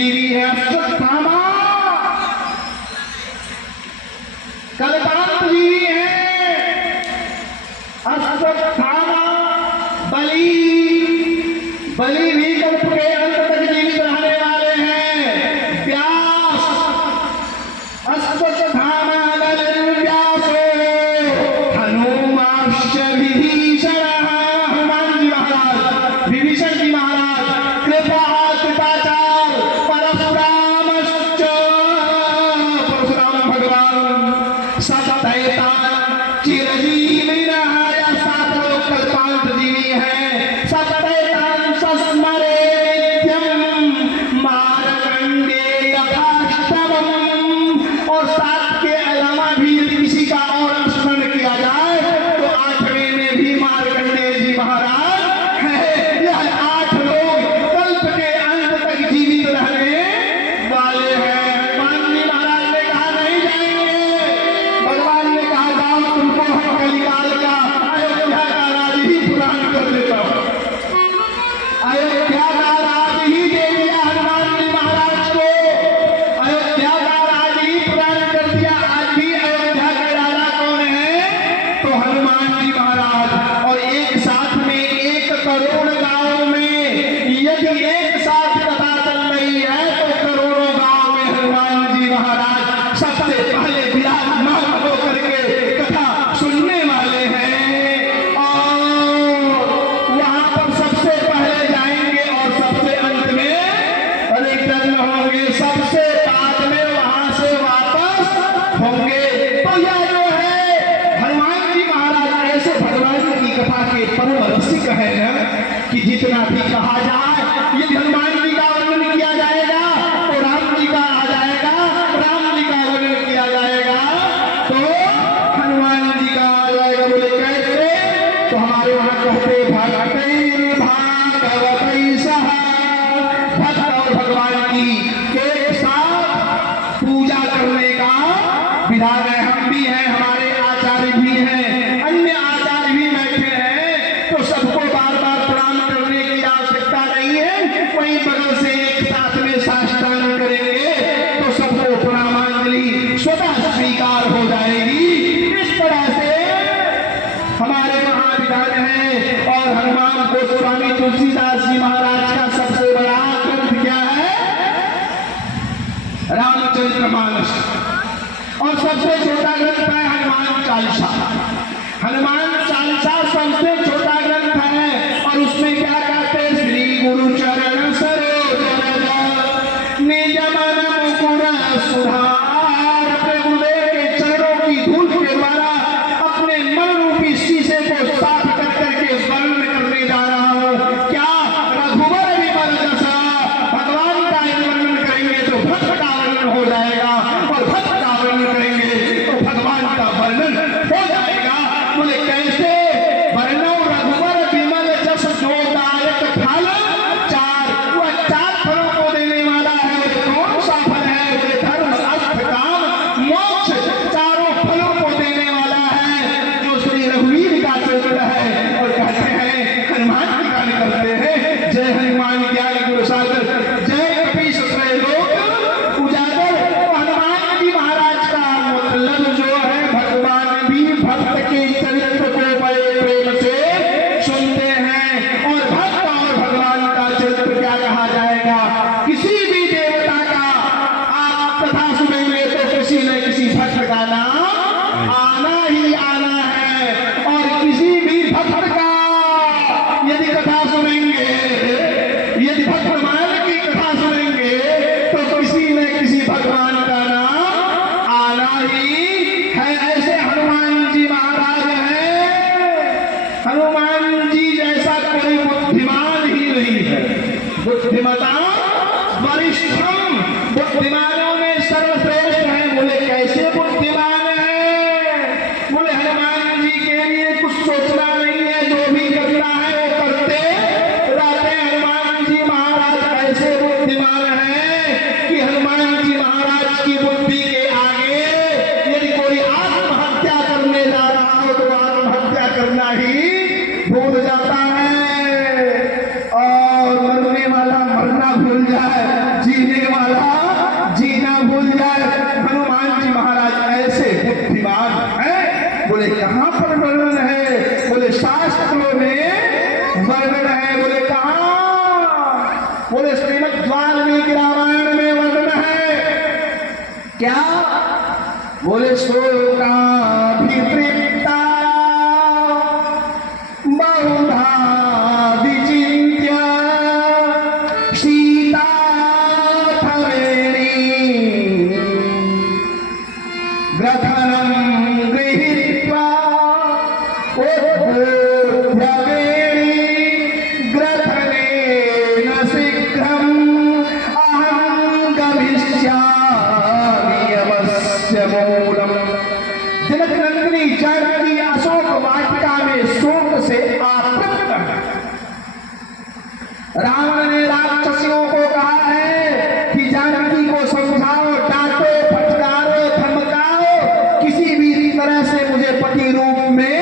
जीवी है अश्वत्थामा, कल्पांत जीवी है अश्वत्थामा, बलि भी कल्प के अंत तक जीवित रहने वाले हैं। व्यास अश्वत्थामा बलि व्यासो हनुमांश्च विभीषणः। हनुमान जी महाराज, विभीषण जी महाराज, कृपाचार परशुरामश्च, परशुराम भगवान सतैतान चिरजीविनः। या सात लोग कल्पांत जीवी हैं। सतैतान सस्मरे नित्यम मार्कंडेय यथाष्टवम्। और सात के अलावा भी यदि किसी का और स्मरण किया जाए तो आठवें में भी मार्कंडेय जी महाराज है। यह आठ लोग कल्प के अंत तक जीवित रहने वाले हैं। हनुमान जी महाराज ने कहा नहीं जाएंगे। भगवान ने कहा जाओ, तुमको हम कलिकाल का अयोध्या का राज ही प्रदान कर देता हूं। अयोध्या का राज ही दे दिया हनुमान जी महाराज को। अयोध्या का राज ही प्रदान कर दिया। आज भी अयोध्या के राजा कौन है? तो हनुमान जी महाराज। और एक साथ में 1 करोड़ गांव में यदि एक साथ कथा चल रही है तो करोड़ों गांव में हनुमान जी महाराज सबसे पहले विराजमान होकर के कथा सुनने वाले हैं। और वहां पर सबसे पहले जाएंगे और सबसे अंत में रिटर्न होंगे। सबसे बाद में वहां से वापस होंगे। तो यह जो है हनुमान जी महाराज ऐसे भगवान की कथा के परम रसिक है ना कि जितना भी कहा जाए, यदि हनुमान जी का वर्णन किया जाएगा तो राम जी का आ जाएगा, राम जी का वर्णन किया जाएगा तो हनुमान जी का आ जाएगा। बोले कैसे? तो हमारे वहां कहते भक्ति भागवती सह, भक्त और भगवान की एक साथ पूजा करने का विधान है। हम भी हैं, हमारे आचार्य भी हैं, अन्य आचार्य भी बैठे हैं। तो सबको बार बार प्रणाम करने की आवश्यकता नहीं है। वहीं बगल से एक साथ में साष्टांग करेंगे तो सबको प्रणामांजलि स्वतः स्वीकार हो जाएगी। इस तरह से हमारे वहां विधान है। और हनुमान को स्वामी तुलसीदास जी महाराज का सबसे बड़ा ग्रंथ क्या है? रामचरितमानस। और सबसे छोटा ग्रंथ है हनुमान चालीसा। हनुमान चालीसा सबसे छोटा ग्रंथ है। और उसमें क्या कहते हैं? श्री गुरु चरण सरोज रज निज मन मुकुर सुधार। अपने गुरुदेव के चरणों की धूल के द्वारा अपने मन रूपी शीशे को साफ कर करके वर्णन करने जा रहा हूं। क्या रघुवर विमल जसा। भगवान का वर्णन करेंगे तो भक्त का वर्णन हो जाएगा, और भक्त का वर्णन करेंगे तो भगवान का वर्णन हो जाएगा। बोले कैसे? वर्णव रघुवर विमल जस जोदायक फल चार। वह 4 फलों को देने वाला है। कौन सा फल है? बोले धर्म अर्थ काम मोक्ष, चारों फलों को देने वाला है जो श्री रघुवीर का चरित्र है। और कहते हैं हनुमान जी गान करते हैं, जय हनुमान ज्ञान गुण सागर, जय कपीश त्रैलोक उजागर। तो हनुमान जी महाराज का मतलब जो है, भगवान भी भक्त के चरित्र को बड़े प्रेम से सुनते हैं। और भक्त और भगवान का चरित्र क्या कहा जाएगा? किसी भी देवता का आप कथा सुनेंगे तो किसी न किसी भक्त का नाम आना ही आना है। और किसी भी भक्त का यदि कथा सुनेंगे, यदि भगवान की कथा सुनेंगे तो किसी न किसी भगवान का नाम आना ही है। ऐसे हनुमान जी महाराज हैं। हनुमान जी जैसा कोई बुद्धिमान ही नहीं है। बुद्धिमता वरिष्ठम, बुद्धिमानों में सर्वश्रेष्ठ है। बोले कैसे बुद्धिमान है? बोले हनुमान जी के लिए कुछ सोचना नहीं है, जो भी करना है वो करते रहते हैं। हनुमान जी महाराज ऐसे बुद्धिमान हैं कि हनुमान जी महाराज की बुद्धि के आगे यदि कोई आत्महत्या करने जा रहा हो तो आत्महत्या करना ही भूल जाता है। और मरने वाला मरना भूल जाए, जीने वाला बोले शोकाभितृप्ता बहुधा विचिन्त्य सीताथवेणी ग्रथनं गृहीत्वा उद्बोध्यवेणी ग्रथनेन शीघ्रम् अहं गमिष्यामि अवश्य मूलम्। जनक नंदिनी जानकी अशोक वाटिका में शोक से आतंक है। रावण ने राक्षसियों को कहा है कि जानकी को समझाओ, डांटो, फटकारो, धमकाओ, किसी भी तरह से मुझे पति रूप में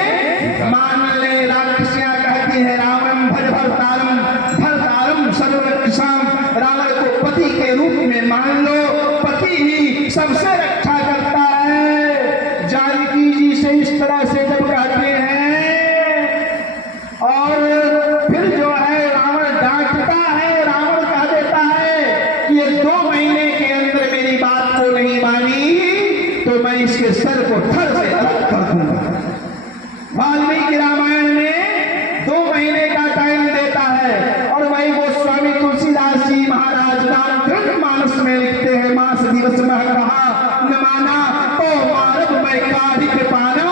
मान ले। राक्षसियां कहती है रावण भरतारम सर्वरक्षाम, रावण को पति के रूप में मान लो, पति ही सबसे रक्षा करता है। जानकी जी से इस तरह से जब कहते हैं और फिर जो है रावण डांटता है, रावण कह देता है कि ये 2 महीने के अंदर मेरी बात को नहीं मानी तो मैं इसके सर को थर से अलग कर दूंगा। वाल्मीकि रामायण में 2 महीने का टाइम देता है और वही गोस्वामी तुलसीदास जी महाराज रामचरितमानस में लिखते हैं मास दिवस में कहा न माना तो मारब मैं काढ़ी के पाना।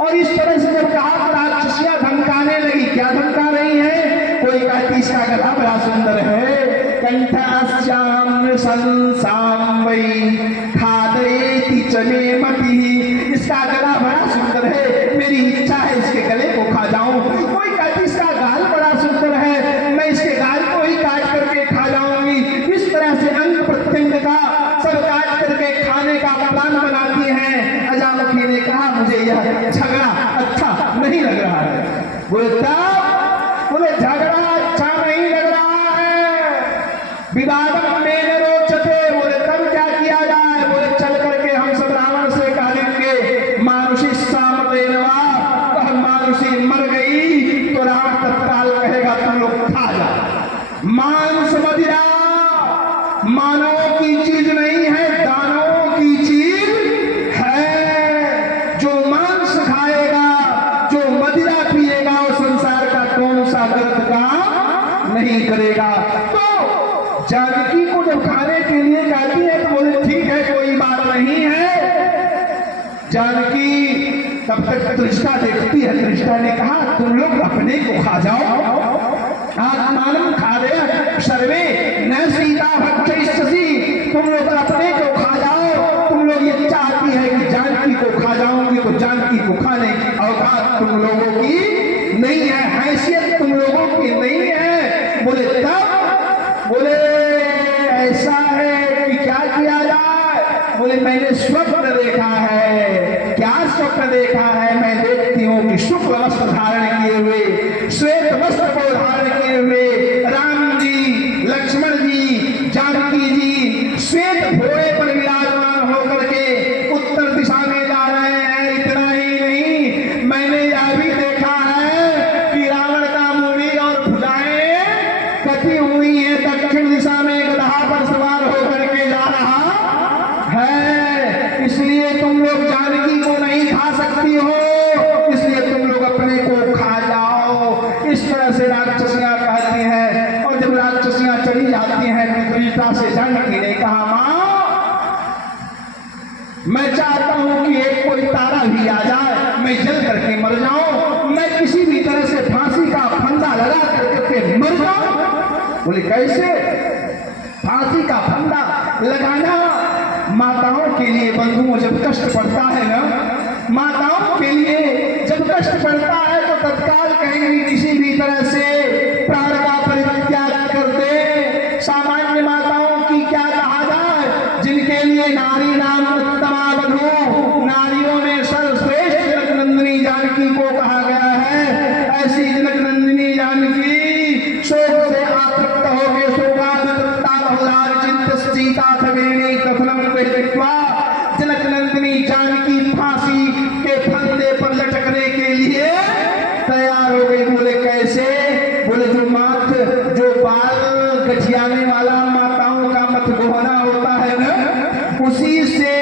और इस तरह से जब कहा तो राक्षसियां धमकाने लगी। क्या धमका रही है? कोई कहती इसका गला बड़ा सुंदर है, कंठाश्याम संसाम वै खादयेति च मे मतिः, इसका गला बड़ा सुंदर है, मेरी इच्छा है इसके गले को खा जाऊं। कोई कहती इसका गाल बड़ा सुंदर है, मैं इसके गाल को ही काट करके खा जाऊंगी। इस तरह से अंग प्रत्यंग का सब काट करके खाने का प्लान बनाती हैं। अजामुखी ने कहा मुझे यह झगड़ा अच्छा नहीं लग रहा है। बोले झगड़ा अच्छा नहीं लग रहा है, विवादम में न रोचते। बोले तब क्या किया जाए? बोले चल करके हम सब रावण से कह देंगे मानुषी सामतेनवा, मानुषी मर गई तो रावण तत्काल कहेगा तुम लोग खा जाओ। मांस मदिरा मानव की चीज नहीं है, दानवों की चीज है। जो मांस खाएगा, जो मदिरा पिएगा, वो संसार का कौन सा गलत काम नहीं करेगा। तो जानकी को जब खाने के लिए कहती है तो बोले ठीक है कोई बात नहीं है। जानकी तब तक तृष्णा देखती है। तृष्णा ने कहा तुम लोग अपने को खा जाओ, आत्मानं खादय सर्वे न सीता भक्षयिष्यसि, तुम लोग अपने को खा जाओ। तुम लोग ये चाहती है कि जानकी को खा जाओगी तो जानकी को खाने की औकात तुम लोगों की नहीं है, हैसियत तुम लोगों की नहीं है। बोले तब बोले ऐसा है कि क्या किया जाए? बोले मैंने स्वप्न देखा है। क्या स्वप्न देखा है? मैं देखती हूँ कि शुक्ल वस्त्र धारण किए हुए, श्वेत वस्त्र को धारण किए हुए राम जी, लक्ष्मण जी, जानकी जी श्वेत घोड़े पर विराजमान होकर के उत्तर दिशा में जा रहे हैं। इतना ही नहीं, मैंने यह भी देखा है कि रावण का मुड़ी और भुजाएं कटी हुई है, दक्षिण दिशा में गधा पर सवार होकर के जा रहा है। इसलिए तुम लोग जानकी को नहीं खा सकती हो, इसलिए तुम लोग अपने को खा जाओ। इस तरह से राक्षसियां कहती हैं। और जब राक्षसियां चली जाती हैं तो त्रिजटा से जानकी ने कहा मां मैं चाहता हूं कि एक कोई तारा भी आ जाए, मैं जल करके मर जाऊं, मैं किसी भी तरह से फांसी का फंदा लगा करके मर जाऊं। बोले कैसे? फांसी का फंदा लगाना माताओं के लिए, बंधुओं जब कष्ट पड़ता है ना, माताओं के लिए जब कष्ट पड़ता है तो तत्काल कहेंगी किसी भी तरह से प्राण का परित्याग कर दे। सामान्य माताओं की क्या कहा जाए, जिनके लिए नारी नाम उत्तमा बधू, नारियों में सर्वश्रेष्ठ जनक नंदिनी जानकी को कहा गया है। ऐसी जनक नंदिनी जानकी शोक से आतृप्त हो गए। जनक नंदिनी जानकी फांसी के फंदे पर लटकने के लिए तैयार हो गई। बोले कैसे? बोले जो बाल गठियाने वाला माताओं का मत गोहना होता है ना, उसी से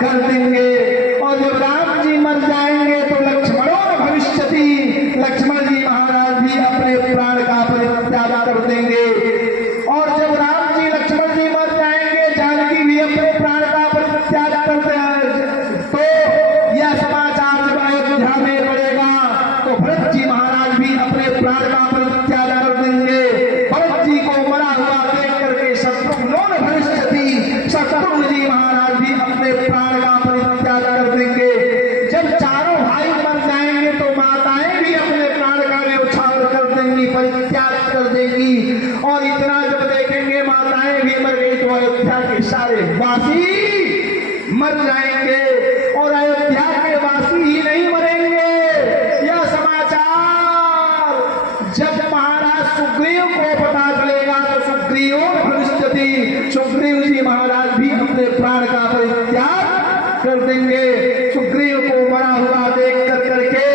कर देंगे। और जब राम जी मर जाएंगे तो लक्ष्मणों भविष्यति, लक्ष्मण जी महाराज भी अपने प्राण का परित्याग कर देंगे। और जब राम जी लक्ष्मण जी मर जाएंगे, जानकी भी अपने प्राण का परित्याग कर देंगे। तो यह समाचार जब अयोध्या में पड़ेगा तो भरत जी महाराज भी अपने प्राण का परित्याग कर देंगे। भरत जी को मरा हुआ देख करके शत्रुघ्नों भविष्यति, शत्रुघ्न जी महाराज भी अपने प्राण का परित्याग कर देंगे। जब चारों भाई मर जाएंगे तो माताएं भी अपने प्राण का न्यौछावर कर देंगी, परित्याग कर देंगी। और इतना जब देखेंगे माताएं भी मर गई तो अयोध्या के सारे वासी मर जाएंगे। और अयोध्या के वासी ही नहीं मरेंगे, यह समाचार जब महाराज सुग्रीव को पता चलेगा तो सुग्रीव भविष्यति, सुग्रीव जी महाराज भी अपने प्राण का परित्याग कर देंगे। सुग्रीव को मरा हुआ देख कर करके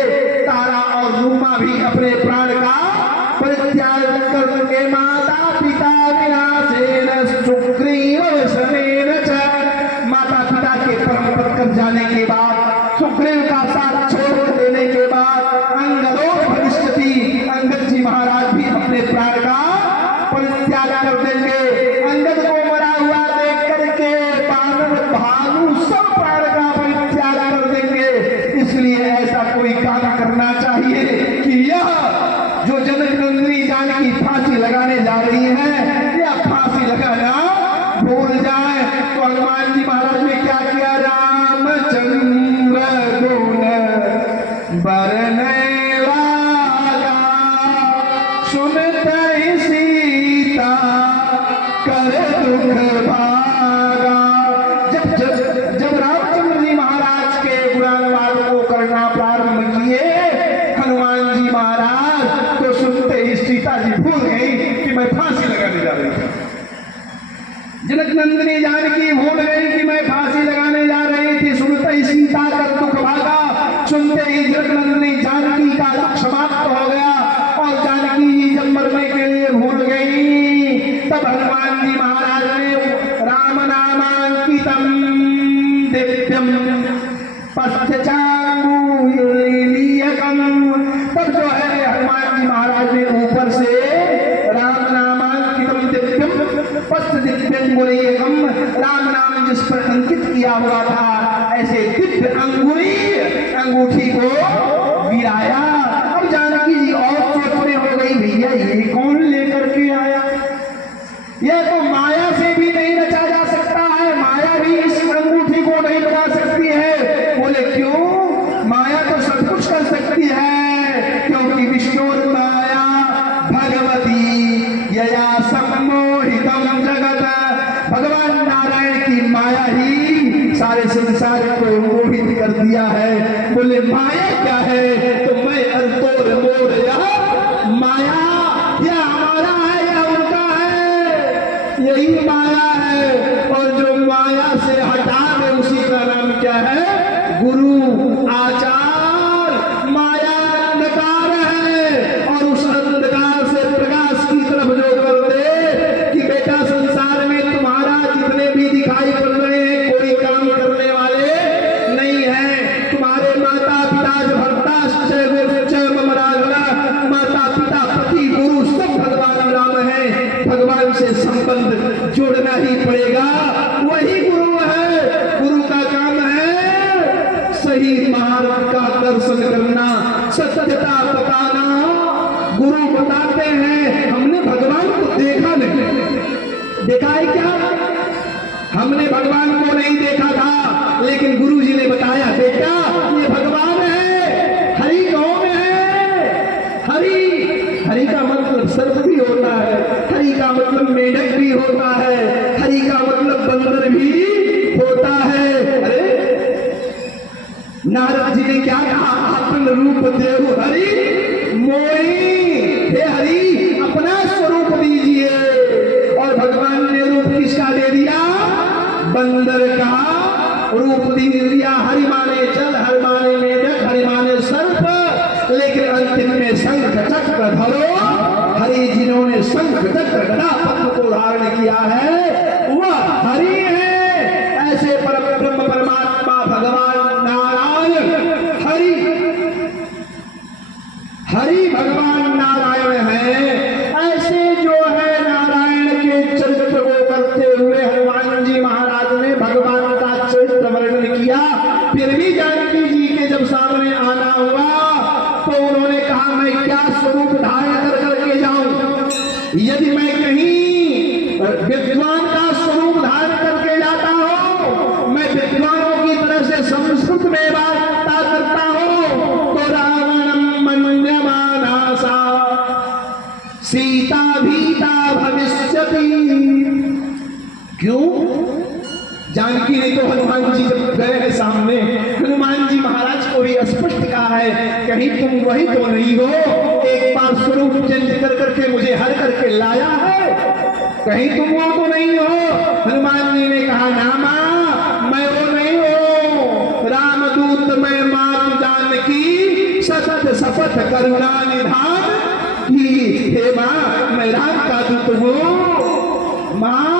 तारा और रूमा भी अपने प्राण का परित्याग कर देंगे। माता पिता विनाशेन सुग्रीव शमेन च, माता पिता के परम पद कर जाने के बाद, सुग्रीव का साथ छोड़ देने के बाद अंगदो भविष्यति, अंगद जी महाराज भी अपने प्राण का परित्याग कर देंगे। अंगद को मरा हुआ देख करके बानर भालू सब प्राण का परित्याग कर देंगे। इसलिए ऐसा कोई काम करना चाहिए कि यह जो जनक नंदिनी जानकी फांसी लगाने जा रही है, यह फांसी लगाना भूल जाए। तो हनुमान जी महाराज ने क्या किया, रामचंद्र गुण बरने वाला सुनते सीता कर दुख भागा। जब रामचंद्र जी महाराज के गुणगान को करना प्रारंभ किए हनुमान जी महाराज, तो सुनते ही सीता जी भूल गई कि मैं फांसी लगाने जा रही हूं। जनक नंदिनी जानकी भूल गई कि मैं फांसी लगाने जा रही थी। सुनते ही सीता का दुख भागा, सुनते ही जनक नंदिनी जानकी का दुख समाप्त हो गया। और जानकी जी जब मरने के लिए भूल गई तब हनुमान जी महाराज ने राम नामांकितम दिव्यम पश्चांगुलीयकम, तब जो है हनुमान जी महाराज ने ऊपर से राम नामांकितम दिव्यम पश्च दिव्यंगुलीयकम, राम नाम जिस पर अंकित किया हुआ था ऐसे दिव्य अंगूठी को गिराया। अब जानकी जी और सोच में हो गई, भैया ये कौन लेकर के आया, यह तो माया से भी नहीं रचा जा सकता है, माया भी इस अंगूठी को नहीं लगा सकती है। बोले क्यों, माया तो सब कुछ कर सकती है, क्योंकि विष्णुर माया भगवती यया सम्मोहितम जगत, भगवान नारायण की माया ही सारे संसार को मोहित कर दिया है। बोले माया क्या है, तो मैं अरतोर मोर यह माया, यह हमारा है या उनका है, यही माया है। और जो माया से हटा दे उसी का नाम क्या है, गुरु आचार। माया अंधकार है और उस अंधकार से प्रकाश की तरफ जो कर दे कि बेटा संसार में तुम्हारा जितने भी दिखाई पड़ रहे हैं कोई काम करने वाले नहीं है। तुम्हारे माता पिता माता पिता पति गुरु सब भगवान राम है, भगवान से संबंध जोड़ना ही पड़ेगा, वही गुरु है। गुरु का काम है सही मार्ग का दर्शन करना, सत्यता बताना। गुरु बताते हैं हमने भगवान को देखा नहीं, देखा है क्या, हमने भगवान को नहीं देखा था, लेकिन गुरु जी ने बताया बेटा ये भगवान है, हरि कौन है, हरि का मतलब सर्प भी होता है, हरि का मतलब मेढक भी होता है, हरि का मतलब बंदर भी होता है। अरे नारद जी ने क्या कहा, अपन रूप देव हरि मोई, हे हरि अपना स्वरूप दीजिए। और भगवान ने रूप किसका दे दिया, बंदर का रूप दे दिया। हरि माने जल, हरि माने मेढक, हरि माने सर्प, लेकिन अंतिम में शंख चक्र धरो। हरि जिन्होंने शंख चक्र गदा पद्म को धारण किया है वह हरि है। ऐसे परब्रह्म परमात्मा क्यों? जानकी ने तो हनुमान जी जब गए हैं सामने, हनुमान जी महाराज को भी स्पष्ट कहा है, कहीं तुम वही तो नहीं हो, एक बार स्वरूप चेंज कर करके मुझे हर करके लाया है, कहीं तुम वो तो नहीं हो? हनुमान जी ने कहा, ना मां, मैं वो नहीं हूं, रामदूत मैं मां जानकी, सत्य शपथ करुणा निधान की। हे मां, मैं राम का दूत हूं, मां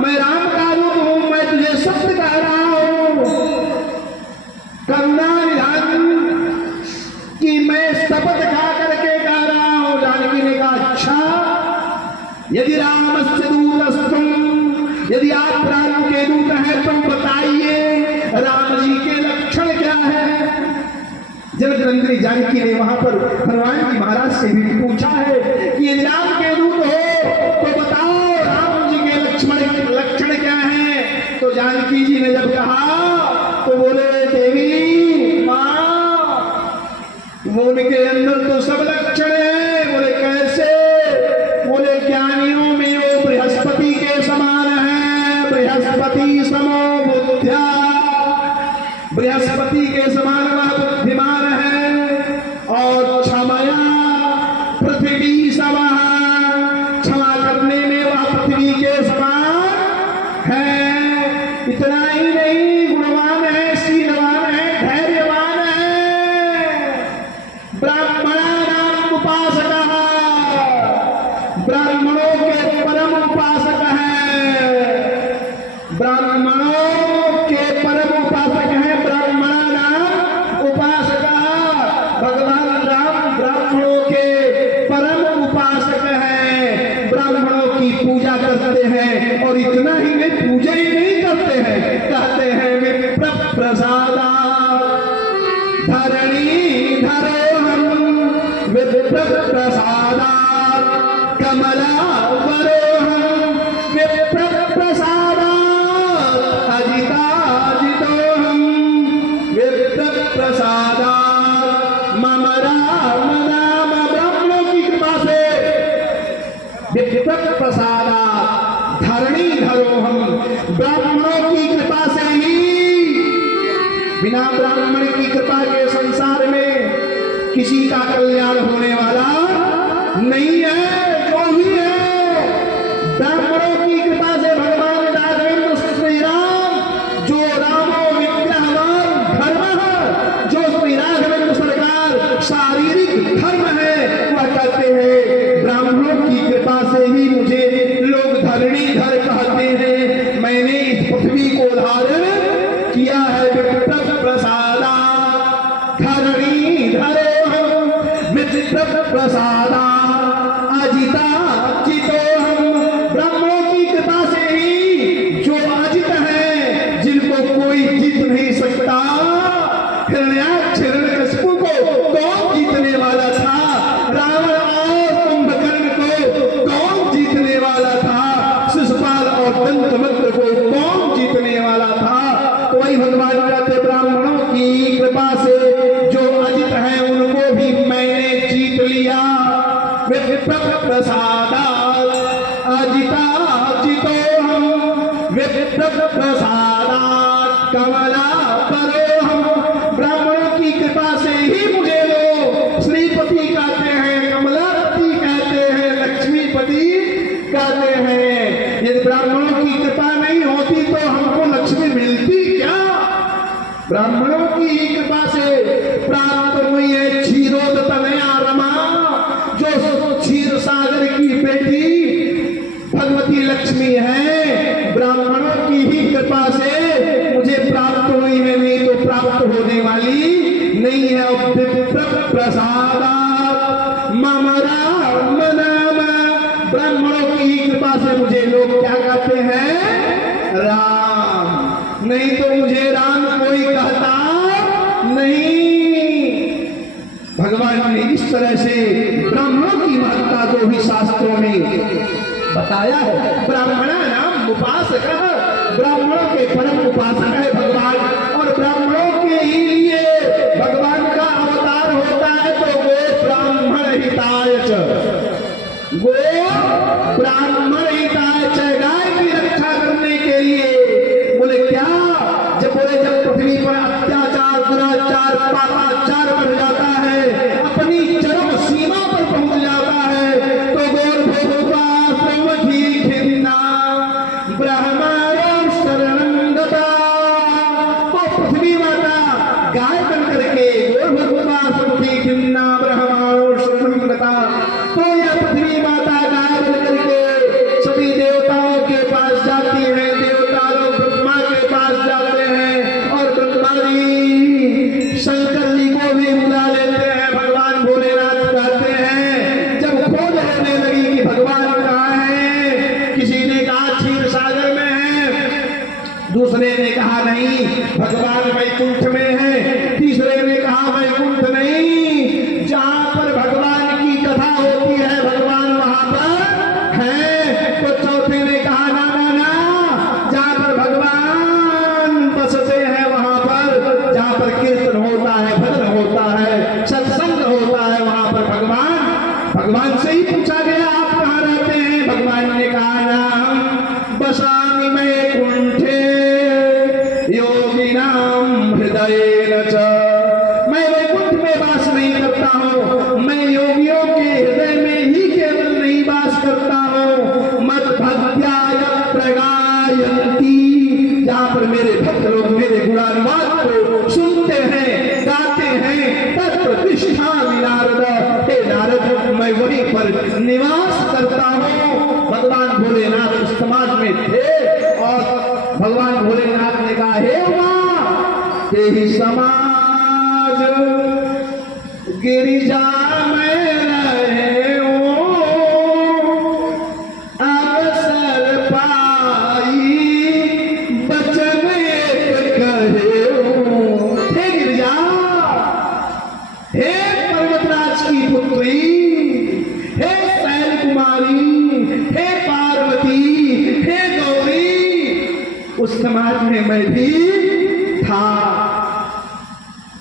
मैं राम का दूत हूं, मैं तुझे सत्य कह रहा हूं, करुणा निधान की मैं शपथ खा करके कह रहा हूं। जानकी ने कहा, अच्छा, यदि रामस्य दूतस्तुम, यदि आप राम के दूत हैं तो बताइए राम जी के लक्षण क्या है? जनकनंदिनी जानकी ने वहां पर हनुमान जी महाराज से भी पूछा है कि यदि राम के दूत हो तो बताओ राम जी के लक्षण क्या है? तो जानकी जी ने जब कहा तो बोले, देवी मां, वो उनके अंदर तो सब लक्षण है। बोले कैसे? बोले ज्ञानियों में वो बृहस्पति के समान है, बृहस्पति समो बुद्ध्या, बृहस्पति के समान वह बुद्धिमान है, और क्षमया पृथ्वी समान, क्षमा करने में वह पृथ्वी के समान है। इतना ही नहीं, गुणवान है, शीलवान है, धैर्यवान है, ब्राह्मणानाम उपासकः, ब्राह्मणों के परम उपासक है, ब्राह्मणों के परम उपासक है, ब्राह्मणानाम उपासकः, भगवान राम ब्राह्मणों के परम उपासक है, ब्राह्मणों की पूजा करते हैं, और इतना ही नहीं, पूजा ही नहीं करते हैं, कहते हैं विप्र प्रसादा धरणी धरोहम, विप्र प्रसादा कमला वरोहम, विप्र प्रसादा अजिताजितोहम, विप्र प्रसादा मम राम नाम। ब्राह्मणों की कृपा से विप्र प्रसादा धरणी धरोहम, ब्राह्मणों की कृपा से ही, बिना ब्राह्मण की कृपा के संसार में किसी का कल्याण होने वाला नहीं है। जो भी है ब्राह्मणों की कृपा से, भगवान राघवेंद्र श्री राम जो रामो विग्रहवान धर्म है, जो श्री राघवेंद्र सरकार शारीरिक धर्म है, वह कहते हैं ब्राह्मणों की कृपा से ही मुझे लोग धरणीधर कहते हैं। मैंने इस पृथ्वी को धारण किया है, विप्र प्रसादा धरणीधरोहम, विप्र प्रसादा अजिता चितोहम, ब्राह्मणों की कृपा से ही जो अजित है, जिनको कोई जीत नहीं सकता। हिरण्याक्ष हिरण्यकशिपु को कौन जीतने वाला था? रावण और कुंभकर्ण को कौन जीतने वाला था? शिशुपाल और दंतवक्र को कौन जीतने वाला था? तो वही भगवान कहते, ब्राह्मणों की कृपा से जो अजित हैं उनको भी मैंने जीत लिया। विप्र प्रसादा अजिता जितोहम, विप्र प्रसादा कमला परोहम, ब्राह्मणों की कृपा से ही मुझे लोग श्रीपति कहते हैं, कमलापति कहते हैं, लक्ष्मीपति कहते हैं। यदि ब्राह्मणों की कृपा नहीं होती तो हमको लक्ष्मी मिलती क्या? ब्राह्मणों की कृपा से प्राप्त हुई है क्षीरोदतनया रमा, जो क्षीर सागर की बेटी भगवती लक्ष्मी है, ब्राह्मणों की ही कृपा से मुझे प्राप्त हुई है, नहीं तो प्राप्त होने वाली नहीं है। विप्र प्रसादा मम राम नाम, ब्राह्मणों की ही कृपा से मुझे लोग क्या कहते हैं? राम, नहीं तो मुझे राम कोई कहता नहीं। भगवान ने इस तरह से ब्राह्मणों की महत्ता को भी शास्त्रों में बताया है। ब्राह्मणा नाम उपासक, ब्राह्मणों के परम उपासक है भगवान, और ब्राह्मणों के ही लिए भगवान का अवतार होता है। तो गो ब्राह्मण हिताय च, गो ब्राह्मण हिताय च, गाय की रक्षा करने दूसरे ने कहा नहीं, भगवान वैकुंठ में है। तीसरे ने कहा वैकुंठ नहीं, जहां पर भगवान की कथा होती है भगवान वहां पर है। तो चौथे ने कहा ना ना ना, जहां पर भगवान बसते हैं वहां पर, जहां पर कीर्तन होता है, भजन होता है, सत्संग होता है, वहां पर भगवान से ही पूछा गया आप कहाँ रहते हैं? भगवान ने कहा नाम बसामि वैकुंठे योगिनाम हृदयेन च, मैं वैकुंठ में वास नहीं करता हूँ, मैं योगियों के हृदय में ही केवल नहीं वास करता हूँ। मत भक्त्या यत्र गायन्ति, जहाँ पर मेरे भक्त लोग मेरे गुणानुवाद को सुनते हैं, गाते हैं, तत्र तिष्ठामि नारद, हे नारद मैं वहीं पर निवास करता हूँ। भगवान भोलेनाथ उस समाज में थे और भगवान भोलेनाथ ने कहा हे उमा, तेहि समाज गिरिजा में रहे हो, अवसर पाई बचन एक कहे हो। हे गिरिजा, हे पर्वतराज की पुत्री, हे शैल कुमारी, हे पार्वती, हे गौरी, उस समाज में मैं भी था,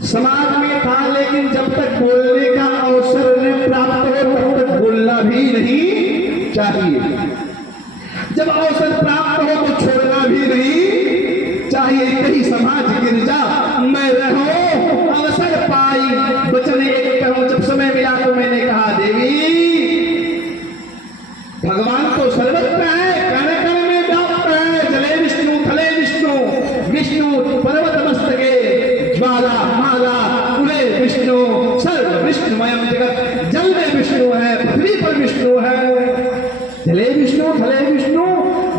समाज में था, लेकिन जब तक बोलने का अवसर न प्राप्त हो तब तक बोलना भी नहीं चाहिए। जब अवसर प्राप्त हो तो छोड़ना भी नहीं चाहिए। कहीं समाज गिरजा मैं रहो, अवसर पाई बचन एक कहूं, जब समय मिला तो मैंने कहा देवी भगवान तो सर्वत्र है, कण कण में व्याप्त है, जले विष्णु थले विष्णु, विष्णु पर्वत मस्तके ज्वाला माला कुले विष्णु, सर्व विष्णुमयम जगत, जल में विष्णु है, पृथ्वी पर विष्णु है, जले विष्णु थले विष्णु,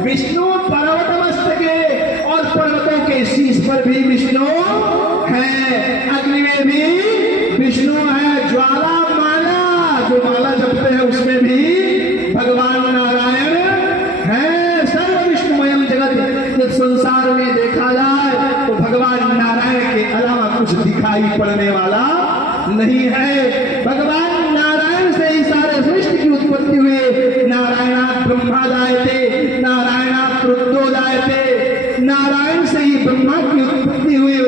विष्णु पर्वत मस्तके, और पर्वतों के शीश पर भी विष्णु है, अग्नि में भी विष्णु है, ज्वाला माला, जो माला जपते हैं उसमें भी भगवान नारायण है, सर्व विष्णुमयम जगत। जब संसार में देखा जाए तो भगवान नारायण के अलावा कुछ दिखाई पड़ने वाला नहीं है। भगवान नारायण से ही सारे सृष्टि की उत्पत्ति हुई। नारायणात् ब्रह्मा जायते, नारायणात् रुद्रो जायते, नारायण से ही ब्रह्मा की उत्पत्ति हुई,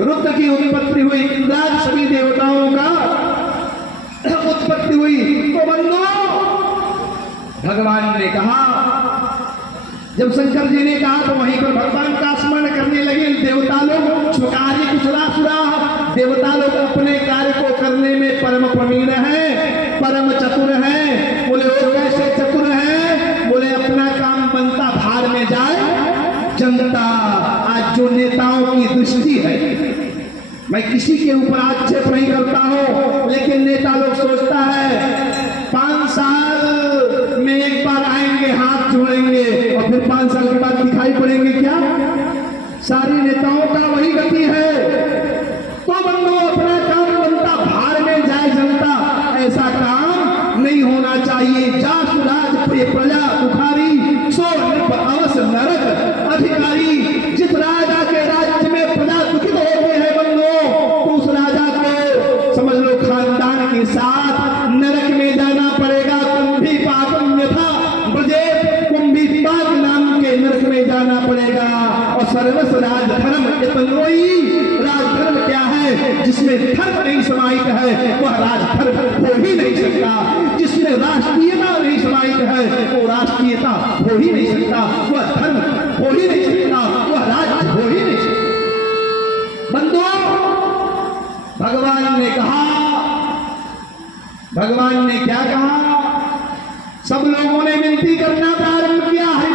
रुद्र की उत्पत्ति हुई, इंद्रादि सभी देवताओं का उत्पत्ति हुई। तो बंदो भगवान ने कहा, जब शंकर जी ने कहा तो वहीं पर भगवान का स्मरण करने लगे। देवता लोग कार्य कुशला सुरा, देवता लोग अपने कार्य को करने में परम प्रवीण है, परम चतुर है। बोले वो कैसे चतुर है? बोले अपना काम बनता भार में जाए जनता। आज जो नेताओं की दृष्टि है, मैं किसी के ऊपर आक्षेप नहीं करता हूं, लेकिन नेता लोग सोचता है 5 साल में एक बार आएंगे, हाथ जोड़ेंगे और फिर 5 साल के बाद दिखाई पड़ेंगे क्या? सारी नेताओं का वही गति है। तो बंदो अपना काम बनता भार में जाए जनता, ऐसा काम नहीं होना चाहिए। जासु राज प्रिय प्रजा बुखारी, सो नृप अवश्य नरक अधिकारी। जिस राजा के राज्य में प्रजा दुखित होते हैं बंदो, तो उस राजा को समझ लो खानदान के साथ नरक में जाना पड़ेगा। कुंभी पाकम यथा ब्रजे, कुंभी पाक नाम के नरक में जाना पड़ेगा। और सर्वस्व राजधर्म इतनोई, राजधर्म क्या है? जिसमें धर्म नहीं समाहित है वह राजधर्म हो ही नहीं सकता। जिसमें राष्ट्रीयता नहीं समाहित है वो राष्ट्रीयता हो ही नहीं सकता, वह धर्म हो ही नहीं सकता, वह राज्य हो ही नहीं सकता। बंधुओं भगवान ने कहा, भगवान ने क्या कहा? सब लोगों ने विनती करना प्रारंभ किया है।